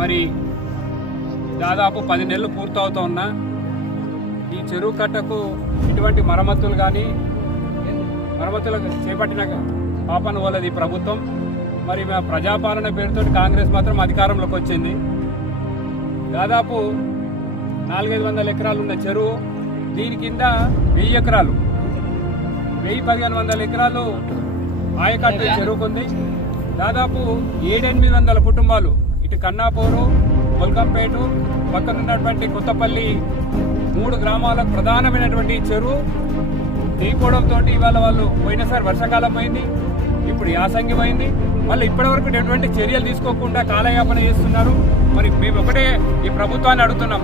మరి దాదాపు 10 నెలలు పూర్తవుతూ ఉన్నా ఈ చెరువు కట్టకు ఇటువంటి మరమ్మతులు చేపట్టిన పాపన వాళ్ళది ప్రభుత్వం. మరి మా ప్రజాపాలన పేరుతో కాంగ్రెస్ మాత్రం అధికారంలోకి వచ్చింది. దాదాపు 400-500 ఎకరాలు ఉన్న చెరువు, దీని కింద 1000 ఎకరాలు 1500 ఎకరాలు ఆయకట్టు చెరువుకుంది. దాదాపు 700-800 కుటుంబాలు ఇటు కన్నాపూరు, మొల్కంపేట, పక్కనున్నటువంటి కొత్తపల్లి 3 గ్రామాలకు ప్రధానమైనటువంటి చెరువు తీయకపోవడంతో ఇవాళ వాళ్ళు పోయినసారి వర్షాకాలం అయింది, ఇప్పుడు యాసంగి అయింది. మళ్ళీ ఇప్పటివరకు ఎటువంటి చర్యలు తీసుకోకుండా కాలయాపన చేస్తున్నారు. మరి మేము ఒకటే ఈ ప్రభుత్వాన్ని అడుగుతున్నాం,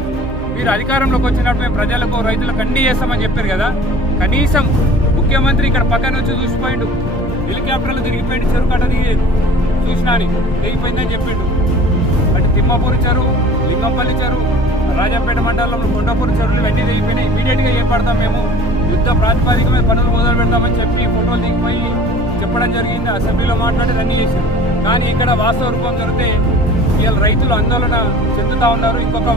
మీరు అధికారంలోకి వచ్చినప్పుడు మేము ప్రజలకు రైతులకు అన్నీ చేస్తామని చెప్పారు కదా, కనీసం ముఖ్యమంత్రి ఇక్కడ పక్కన వచ్చి చూసిపోయిండు, హెలికాప్టర్లు తిరిగిపోయింది, చెరువు కట్ట చూసినా అని తెగిపోయిందని చెప్పిండు. అటు తిమ్మపూరి చెరువు, లింగంపల్లి చెరువు, రాజంపేట మండలంలో కొండపూరి చెరువులు ఇవన్నీ తెగిపోయినాయి. ఇమీడియట్గా చేపడతాం, మేము యుద్ధ ప్రాతిపదిక మీద పనులు మొదలు పెడతామని చెప్పి ఫోటోలు దిగిపోయి చెప్పడం జరిగింది. అసెంబ్లీలో మాట్లాడి అన్నీ చేశారు. కానీ ఇక్కడ వాస్తవ రూపం జరిగితే ఇవాళ రైతులు ఆందోళన చెందుతూ ఉన్నారు. ఇంకొక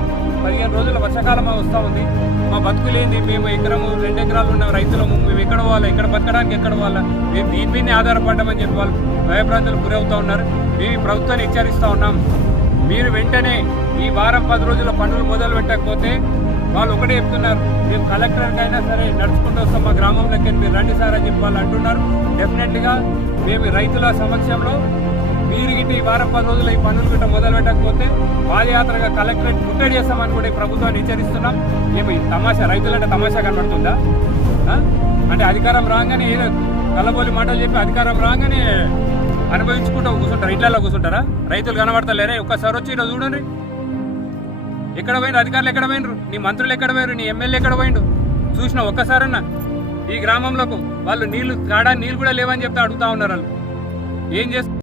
15 రోజుల వర్షాకాలం వస్తూ ఉంది. మా బతుకులేంది, మేము 1-2 ఎకరాలు ఉన్న రైతులము, మేము ఎక్కడ పోవాలి, ఇక్కడ బతకడానికి ఎక్కడ పోవాలా, మేము దీని మీదనే ఆధారపడ్డామని చెప్పి వాళ్ళు భయభ్రాంతులు గురవుతూ ఉన్నారు. మేము ఈ ప్రభుత్వాన్ని హెచ్చరిస్తూ ఉన్నాం, మీరు వెంటనే ఈ వారం 10 రోజుల పనులు మొదలు పెట్టకపోతే వాళ్ళు ఒకటే చెప్తున్నారు, మేము కలెక్టర్కైనా సరే నడుచుకుంటూ వస్తాం, మా గ్రామంలోకి మీరు రండి సార్ అని చెప్పి వాళ్ళు అంటున్నారు. డెఫినెట్గా మేము రైతుల సమక్షంలో మీరు గిట్ట ఈ వారం 10 రోజులు ఈ పనులు గిట్ట మొదలు పెట్టకపోతే పాదయాత్రగా కలెక్టరేట్ ముట్టడి చేస్తామని కూడా ఈ ప్రభుత్వాన్ని హెచ్చరిస్తున్నాం. ఏమి తమాషా, రైతులంటే తమాషా కనబడుతుందా? అంటే అధికారం రాగానే ఏదో కలబోలి మాటలు చెప్పి అధికారం రాగానే అనుభవించుకుంటూ కూర్చుంటారు, ఇళ్లలో కూర్చుంటారా? రైతులు కనబడతలేరే? ఒక్కసారి వచ్చి ఇక్కడ చూడండి, ఎక్కడ పోయిండ్రు అధికారులు, ఎక్కడ పోయిండ్రు నీ మంత్రులు, ఎక్కడ పోయారు నీ ఎమ్మెల్యే, ఎక్కడ పోయిండు చూసినా ఒక్కసారన్నా? ఈ గ్రామంలోకి వాళ్ళు నీళ్లు కాడా నీళ్ళు కూడా లేవని చెప్తే అడుగుతా ఉన్నారు. వాళ్ళు ఏం చేస్తారు?